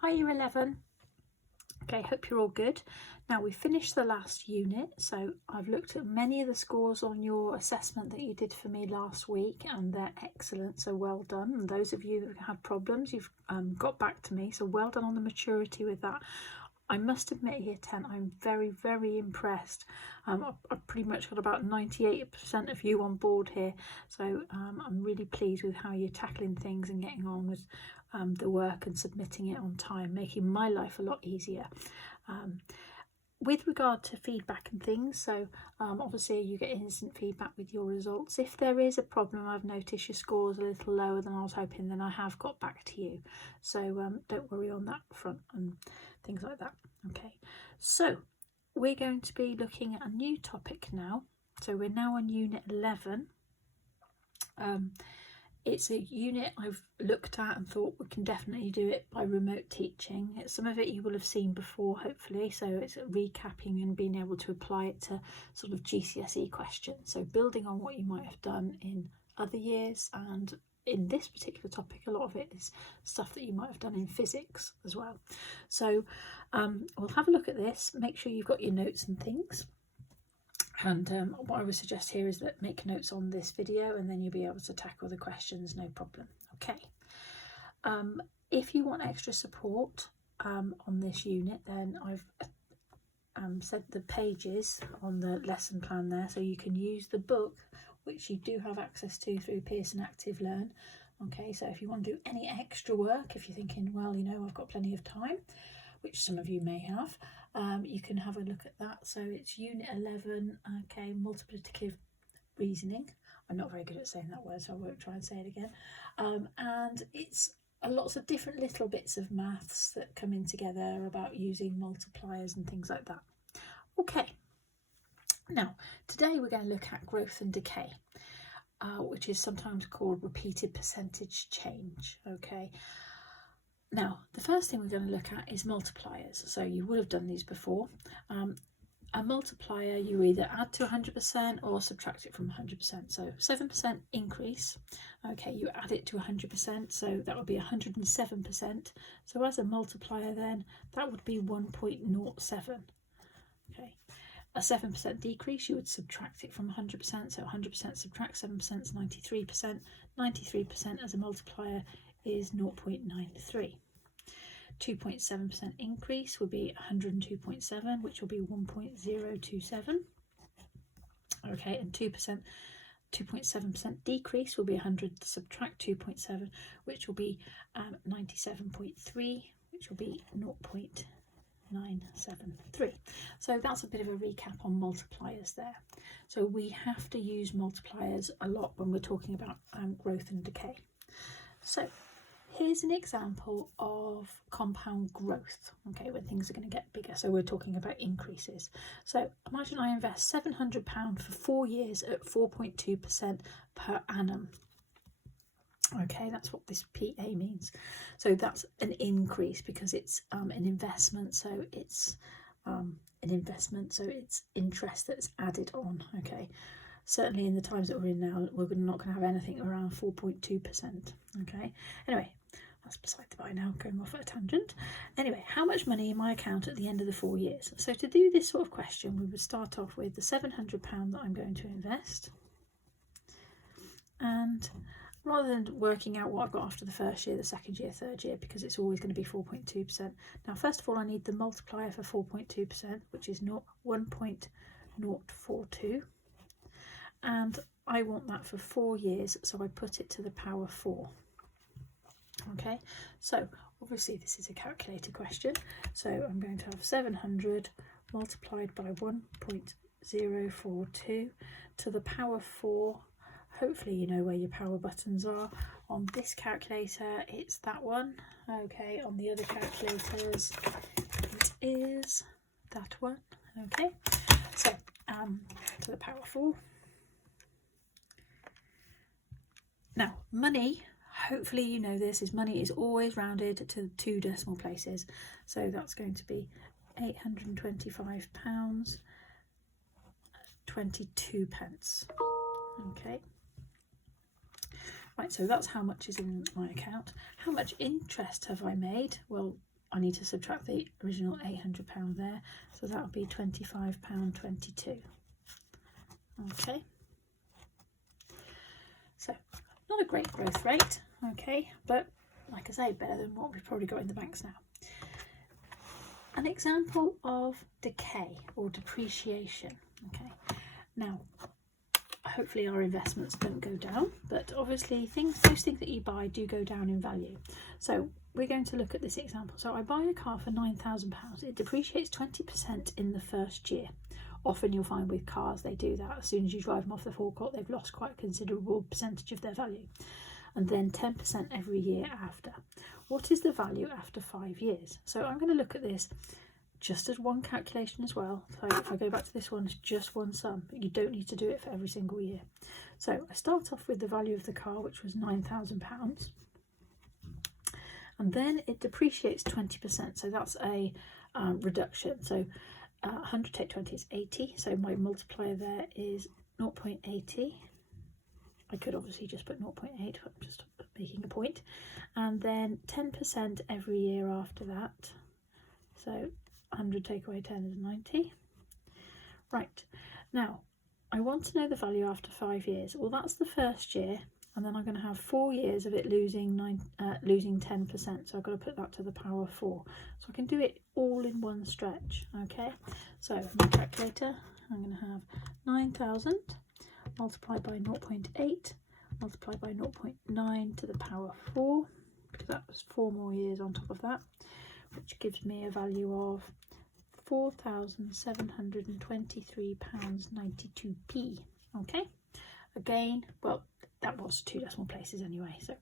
Hi Year 11. Okay, hope you're all good. Now we've finished the last unit, so I've looked at many of the scores on your assessment that you did for me last week and they're excellent, so well done. And those of you that had problems, you've got back to me, so well done on the maturity with that. I must admit, Year 10, I'm very, very impressed. I've pretty much got about 98% of you on board here, so I'm really pleased with how you're tackling things and getting on with the work and submitting it on time, making my life a lot easier. With regard to feedback and things, so obviously you get instant feedback with your results. If there is a problem, I've noticed your score's a little lower than I was hoping, then I have got back to you. So don't worry on that front and things like that. Okay, so we're going to be looking at a new topic now. So we're now on Unit 11. It's a unit I've looked at and thought we can definitely do it by remote teaching. Some of it you will have seen before, hopefully, so it's recapping and being able to apply it to sort of GCSE questions. So building on what you might have done in other years, and in this particular topic, a lot of it is stuff that you might have done in physics as well. So we'll have a look at this, make sure you've got your notes and things. And what I would suggest here is that make notes on this video and then you'll be able to tackle the questions, no problem. Okay. If you want extra support on this unit, then I've said the pages on the lesson plan there, so you can use the book, which you do have access to through Pearson Active Learn. Okay, so if you want to do any extra work, if you're thinking, well, you know, I've got plenty of time, which some of you may have, you can have a look at that. So it's Unit 11, okay, multiplicative reasoning. I'm not very good at saying that word, so I won't try and say it again. And it's lots of different little bits of maths that come in together about using multipliers and things like that. Okay, now today we're going to look at growth and decay, which is sometimes called repeated percentage change. Okay. Now, the first thing we're going to look at is multipliers. So you would have done these before. A multiplier, you either add to 100% or subtract it from 100%. So 7% increase, okay, you add it to 100%, so that would be 107%. So as a multiplier then, that would be 1.07. Okay. A 7% decrease, you would subtract it from 100%, so 100% subtract 7% is 93%. 93% as a multiplier is 0.93. 2.7% increase would be 102.7, which will be 1.027. Okay, and 2.7% decrease will be 100 subtract 2.7, which will be 97.3, which will be 0.973. So that's a bit of a recap on multipliers there. So we have to use multipliers a lot when we're talking about growth and decay. So here's an example of compound growth, okay, when things are going to get bigger. So we're talking about increases. So imagine I invest £700 for 4 years at 4.2% per annum. Okay, that's what this PA means. So that's an increase because it's an investment. So it's it's interest that's added on. Okay. Certainly in the times that we're in now, we're not going to have anything around 4.2%. Okay. Anyway, that's beside the by now, going off at a tangent. Anyway, how much money in my account at the end of the 4 years? So to do this sort of question, we would start off with the £700 that I'm going to invest. And rather than working out what I've got after the first year, the second year, third year, because it's always going to be 4.2%. Now, first of all, I need the multiplier for 4.2%, which is 1.042. And I want that for 4 years, so I put it to the power 4. Okay, so obviously this is a calculator question, so I'm going to have 700 multiplied by 1.042 to the power 4. Hopefully you know where your power buttons are. On this calculator it's that one, okay, on the other calculators it is that one. Okay, so to the power 4. Now, money, hopefully you know this, is money is always rounded to 2 decimal places. So that's going to be £825, 22 pence. Okay. Right, so that's how much is in my account. How much interest have I made? Well, I need to subtract the original £800 there, so that'll be £25.22. Okay, so not a great growth rate, okay, but like I say, better than what we've probably got in the banks now. An example of decay or depreciation. Okay, now hopefully our investments don't go down, but obviously those things that you buy do go down in value. So we're going to look at this example. So I buy a car for £9,000. It depreciates 20% in the first year. Often you'll find with cars they do that. As soon as you drive them off the forecourt, they've lost quite a considerable percentage of their value. And then 10% every year after. What is the value after 5 years? So I'm going to look at this just as one calculation as well. So if I go back to this one, it's just one sum. You don't need to do it for every single year. So I start off with the value of the car, which was £9,000. And then it depreciates 20%. So that's a reduction. So 100 take 20 is 80. So my multiplier there is 0.80. I could obviously just put 0.8, but I'm just making a point. And then 10% every year after that. So 100 take away 10 is 90. Right, now I want to know the value after 5 years. Well, that's the first year, and then I'm going to have 4 years of it losing 10%. So I've got to put that to the power of 4. So I can do it all in one stretch. Okay, so my calculator, I'm going to have 9,000 multiplied by 0.8 multiplied by 0.9 to the power 4, because that was 4 more years on top of that, which gives me a value of £4,723.92p. Okay, again, well, that was 2 decimal places anyway, so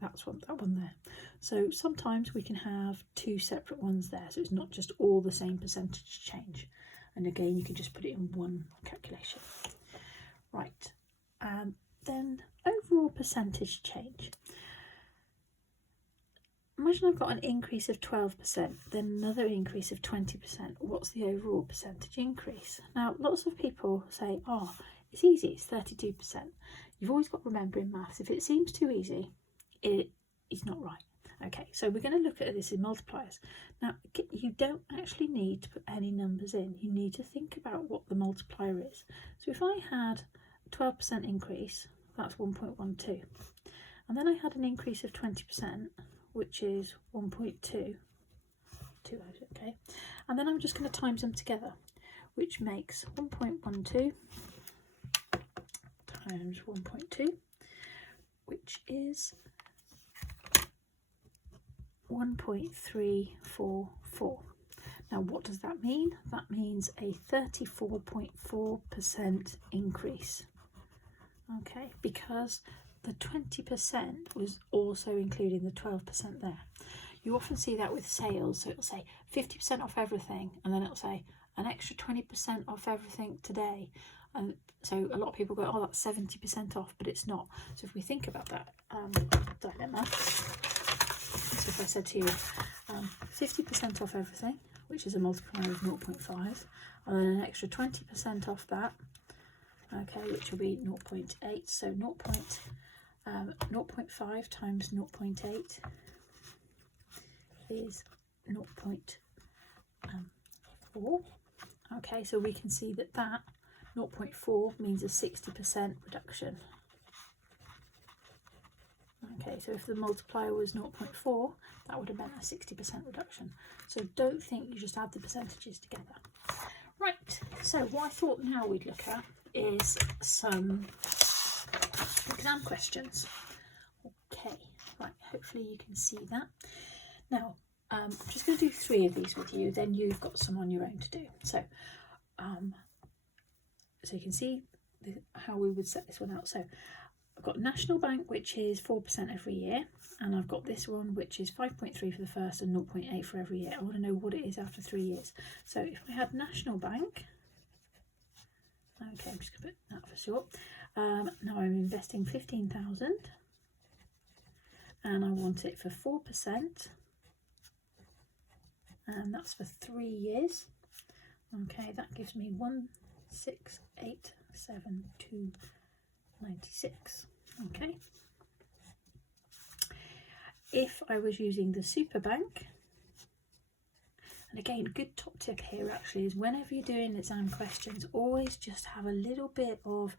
that's that one there. So sometimes we can have 2 separate ones there, so it's not just all the same percentage change. And again, you can just put it in one calculation. Right, and then overall percentage change. Imagine I've got an increase of 12%, then another increase of 20%. What's the overall percentage increase? Now, lots of people say, oh, it's easy, it's 32%. You've always got to remember in maths, if it seems too easy, it is not right. Okay, so we're going to look at this in multipliers. Now, you don't actually need to put any numbers in. You need to think about what the multiplier is. So if I had a 12% increase, that's 1.12. And then I had an increase of 20%, which is 1.2, okay, and then I'm just going to times them together, which makes 1.12 times 1.2, which is 1.344. Now what does that mean? That means a 34.4% increase, okay, because the 20% was also including the 12% there. You often see that with sales, so it'll say 50% off everything, and then it'll say an extra 20% off everything today. And so a lot of people go, oh, that's 70% off, but it's not. So if we think about that dilemma, so if I said to you 50% off everything, which is a multiplier of 0.5, and then an extra 20% off that, okay, which will be 0.8, so 0.5 times 0.8 is 0.4. Okay, so we can see that 0.4 means a 60% reduction. Okay, so if the multiplier was 0.4, that would have meant a 60% reduction. So don't think you just add the percentages together. Right, so what I thought now we'd look at is some exam questions. Okay, right, hopefully you can see that. Now, I'm just going to do 3 of these with you, then you've got some on your own to do. So, so you can see how we would set this one out. So I've got National Bank, which is 4% every year, and I've got this one, which is 5.3 for the first and 0.8 for every year. I want to know what it is after 3 years. So if I had National Bank, okay, I'm just going to put that for short. Now I'm investing 15,000, and I want it for 4%, and that's for 3 years. Okay, that gives me 1687296. Okay. If I was using the super bank, And again, a good top tip here actually is whenever you're doing exam questions, always just have a little bit of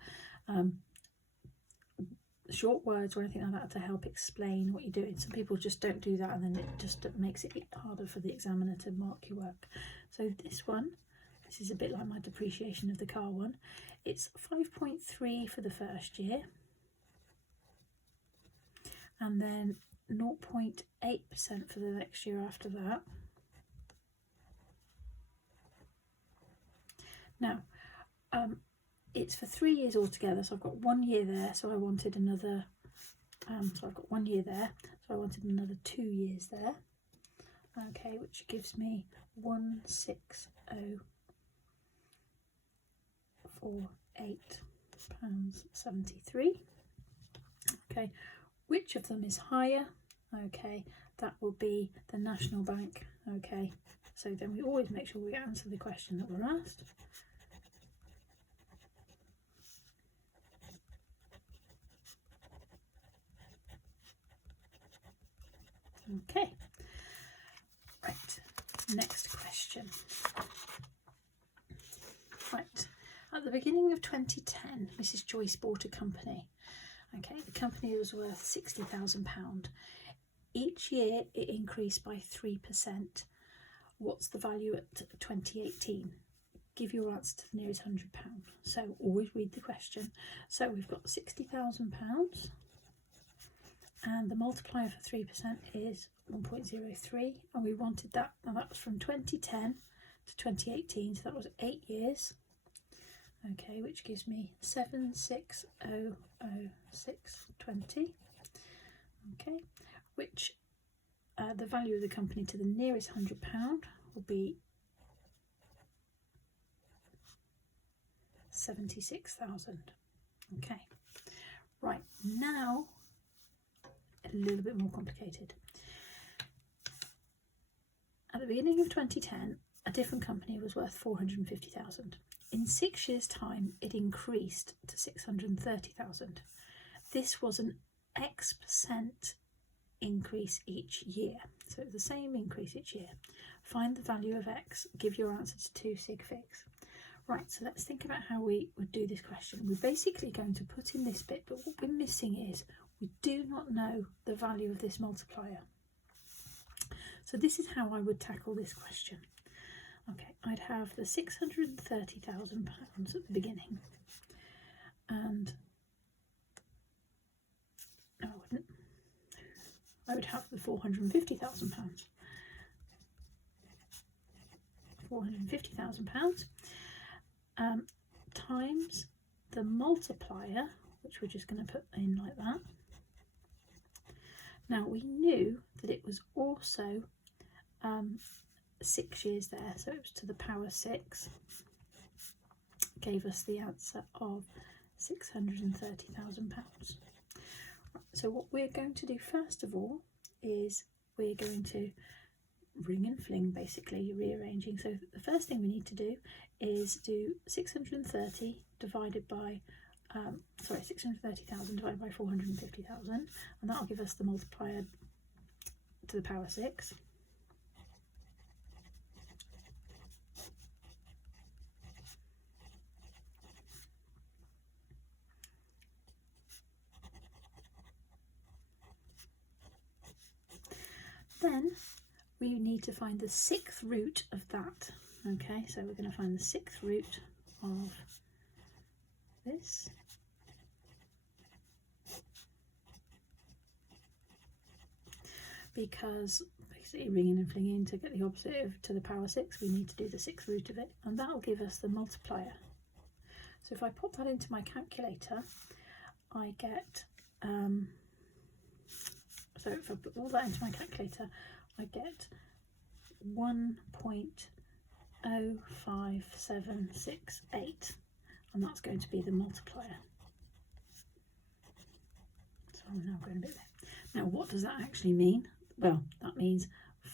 short words or anything like that to help explain what you're doing. Some people just don't do that, and then it just makes it harder for the examiner to mark your work. So this is a bit like my depreciation of the car one. It's 5.3 for the first year, and then 0.8% for the next year after that. Now, it's for 3 years altogether, so I've got 1 year there, so I wanted another, so I've got 1 year there, so I wanted another 2 years there, okay, which gives me £16048.73. Okay, which of them is higher? Okay, that will be the National Bank. Okay, so then we always make sure we answer the question that we're asked. Okay, right, next question. Right, at the beginning of 2010, Mrs. Joyce bought a company. Okay, the company was worth £60,000. Each year it increased by 3%. What's the value at 2018? Give your answer to the nearest £100. So always read the question. So we've got £60,000. And the multiplier for 3% is 1.03, and we wanted that, and that was from 2010 to 2018, so that was 8 years. Okay, which gives me 76,006.20. Okay, which the value of the company to the nearest £100 will be 76,000. Okay, right, now a little bit more complicated. At the beginning of 2010, a different company was worth 450,000. In 6 years' time, it increased to 630,000. This was an X% increase each year, so the same increase each year. Find the value of X. Give your answer to 2 sig figs. Right, so let's think about how we would do this question. We're basically going to put in this bit, but what we're missing is we do not know the value of this multiplier. So this is how I would tackle this question. Okay, I'd have the £630,000 at the beginning, and no, I wouldn't. I would have the £450,000. £450,000 times the multiplier, which we're just going to put in like that. Now we knew that it was also 6 years there, so it was to the power 6, gave us the answer of £630,000. So what we're going to do first of all is we're going to ring and fling, basically rearranging. So the first thing we need to do is do 630 divided by 630,000 divided by 450,000, and that'll give us the multiplier to the power 6. Then we need to find the 6th root of that. Okay, so we're going to find the 6th root of this. Because basically ringing and flinging to get the opposite of to the power 6, we need to do the 6th root of it, and that will give us the multiplier. So if I pop that into my calculator, I get, so if I put all that into my calculator, I get 1.05768, and that's going to be the multiplier. So I'm now going a bit there. Now what does that actually mean? Well, that means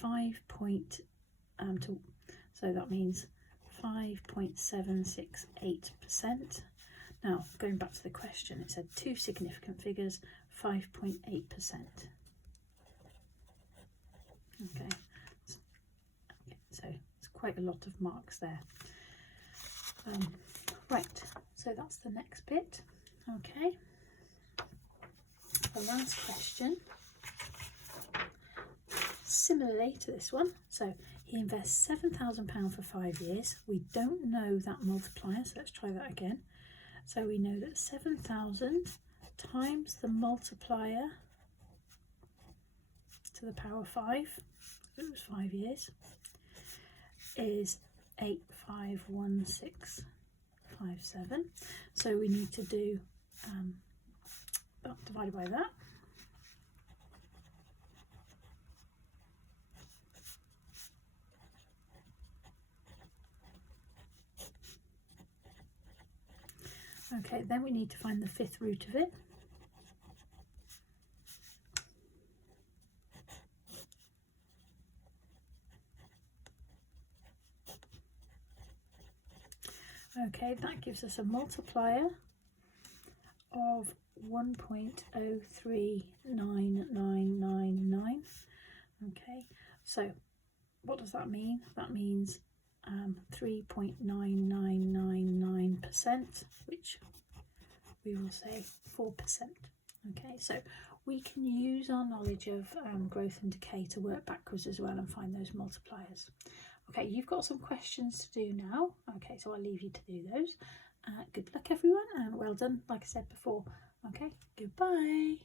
5.768%. Now going back to the question, it said 2 significant figures, 5.8%. Okay, so quite a lot of marks there. Right, so that's the next bit. Okay, the last question, similarly to this one. So he invests £7,000 for 5 years. We don't know that multiplier, so let's try that again. So we know that 7,000 times the multiplier to the power 5, it was 5 years, is 851657. So we need to do that divided by that. Okay, then we need to find the 5th root of it. Okay, that gives us a multiplier of 1.039999. Okay, so what does that mean? That means 3.9999%, which we will say 4%. Okay, so we can use our knowledge of growth and decay to work backwards as well and find those multipliers. Okay, you've got some questions to do now. Okay, so I'll leave you to do those. Good luck everyone, and well done, like I said before. Okay, goodbye.